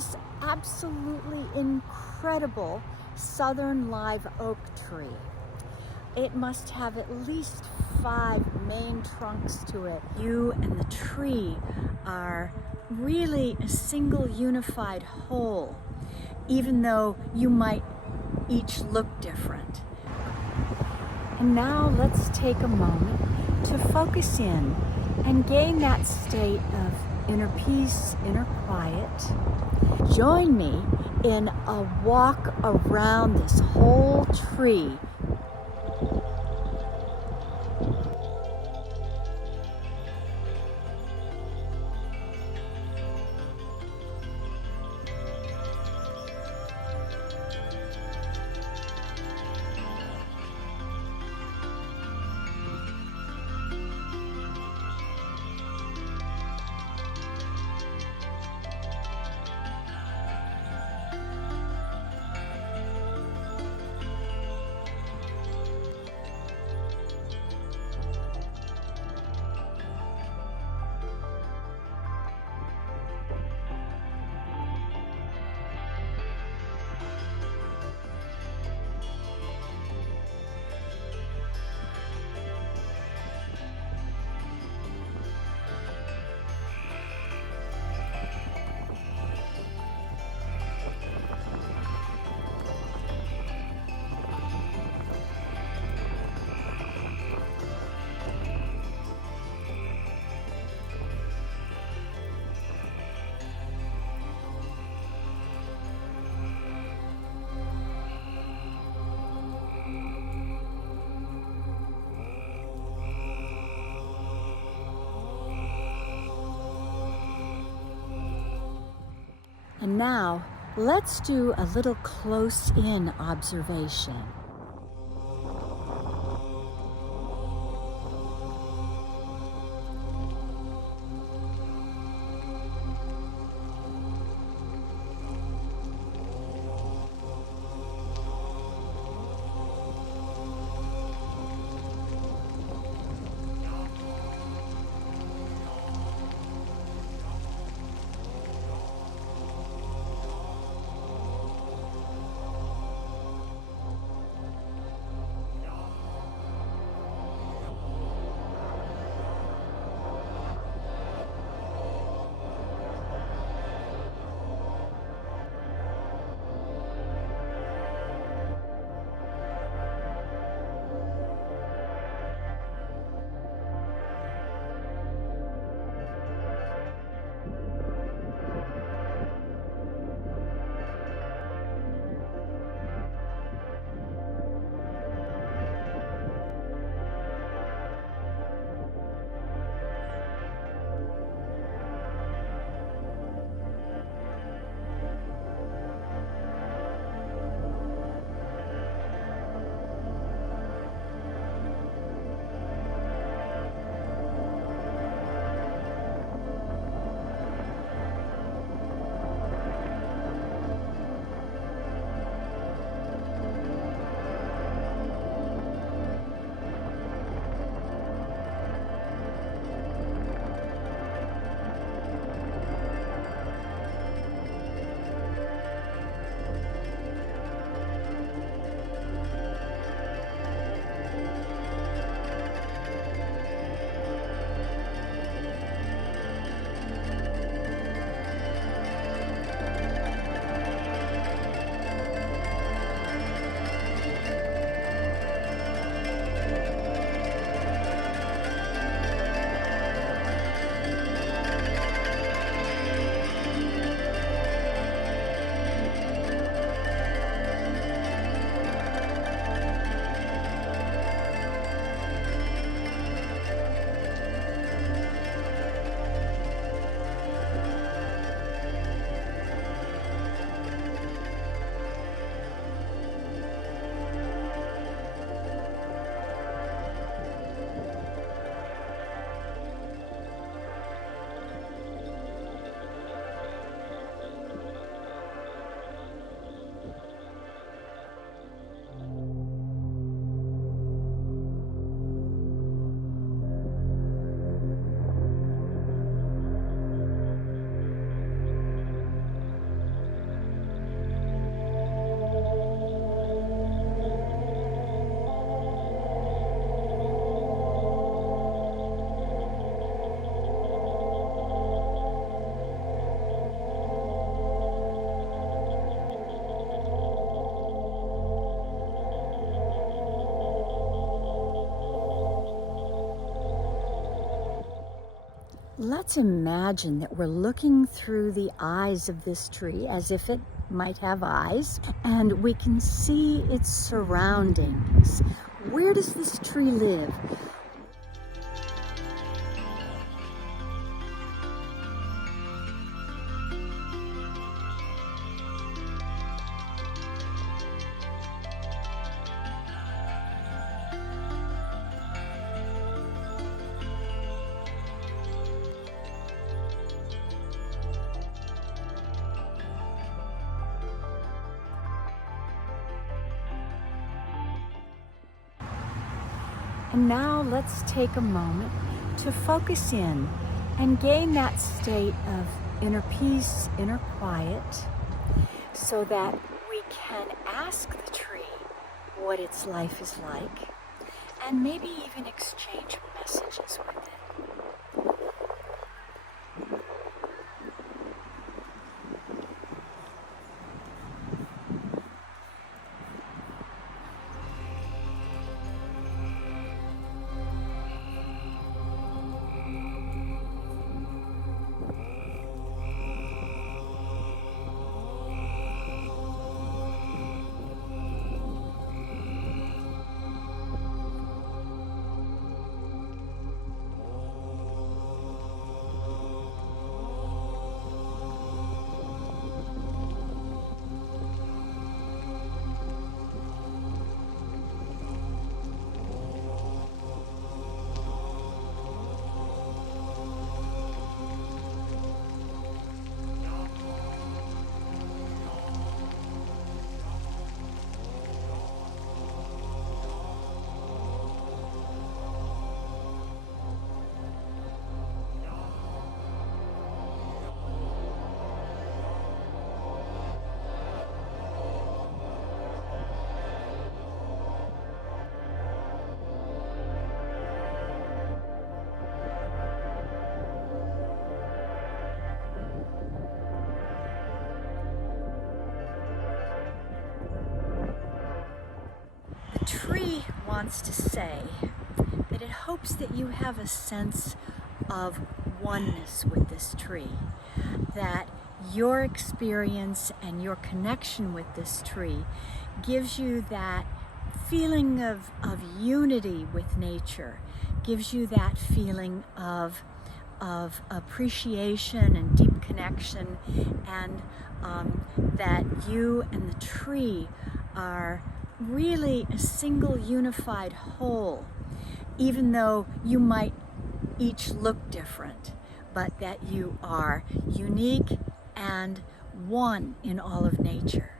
this absolutely incredible southern live oak tree. It must have at least 5 main trunks to it. You and the tree are really a single unified whole, even though you might each look different. And now let's take a moment to focus in and gain that state of inner peace, inner quiet. Join me in a walk around this whole tree. And now, let's do a little close-in observation. Let's imagine that we're looking through the eyes of this tree as if it might have eyes, and we can see its surroundings. Where does this tree live? And now let's take a moment to focus in and gain that state of inner peace, inner quiet, so that we can ask the tree what its life is like, and maybe even exchange messages with it. The tree wants to say that it hopes that you have a sense of oneness with this tree, that your experience and your connection with this tree gives you that feeling of unity with nature, gives you that feeling of appreciation and deep connection, and that you and the tree are really a single unified whole, even though you might each look different, but that you are unique and one in all of nature.